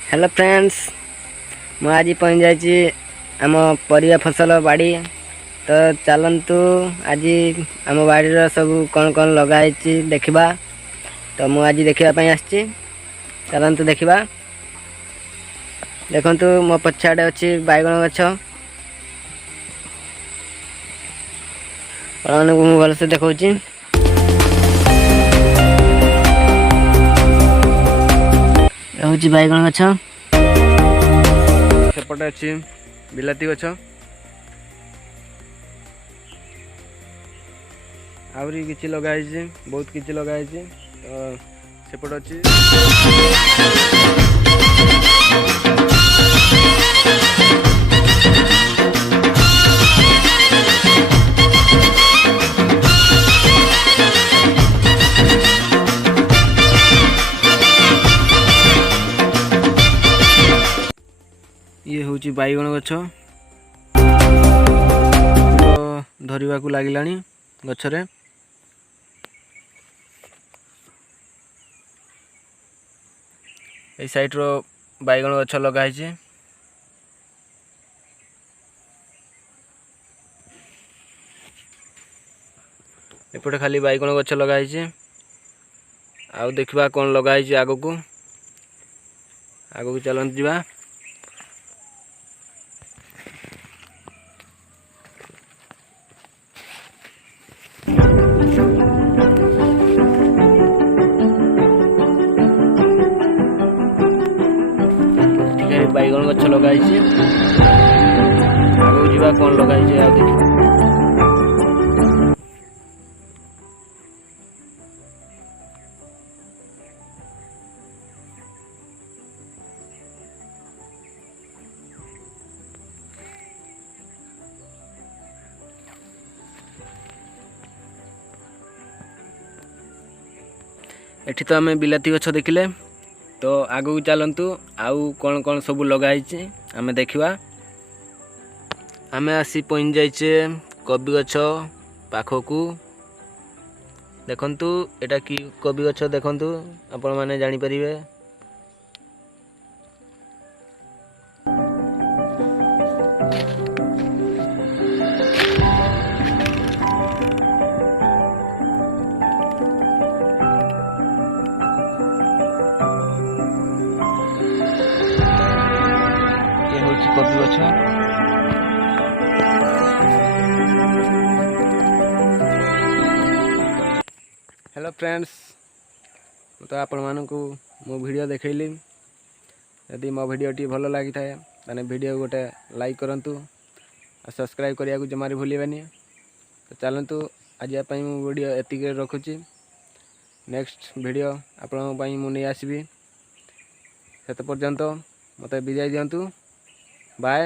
Hello friends, ମୁଁ ଆଜି ପହଞ୍ଚି आम परिया फसल बाड़ी। तो चलतु आज आम बाड़ीर सब कौन कौन लगाई देखा। तो मु आज देखापी आसी चलतु देखा। देखु मो पछाड़े अच्छी बैगण गछ को भलसे देखा। हूँ बैगण गछ सेपटे अच्छी बिलाती गछ आहरी किसी लगाई बहुत किसी लगाई तो सेपटे अच्छी ये हूँ बैगण गछ धरवा को लगिलानी गछरे। ए साइड रो बैगण गछ लगाई। एपटे खाली बैगण गछ लगाई। आउ देखा कौन लगाई आग को चलते जावा। बैगण गछ लगाई आगे जावा कौन लगाई देखा। एठी तो आम बिलाती गछ देखिले। तो आगू चलतु आउ कौन कौन सब लगाई आम देखा। आम आसी पहुँच जाइए कबी गछ पाखकू। देखंतु एटा कि कबी गछ देखंतु आपण माने जानि परिबे। कबी गछ हेलो फ्रेंड्स, तो आपण मानकु मो वीडियो देखैली। यदि मो वीडियो टी भल लगी थाए ताने वीडियो गोटे लाइक करंतु और सब्सक्राइब करिया को जमारी भूलिबेनी। तो चलंतु आज पई मो वीडियो एतिक रखुची। नेक्स्ट वीडियो आपण पई मु नै आसीबी। सेत पर्यंत मते विदाई दियंतु। बाय।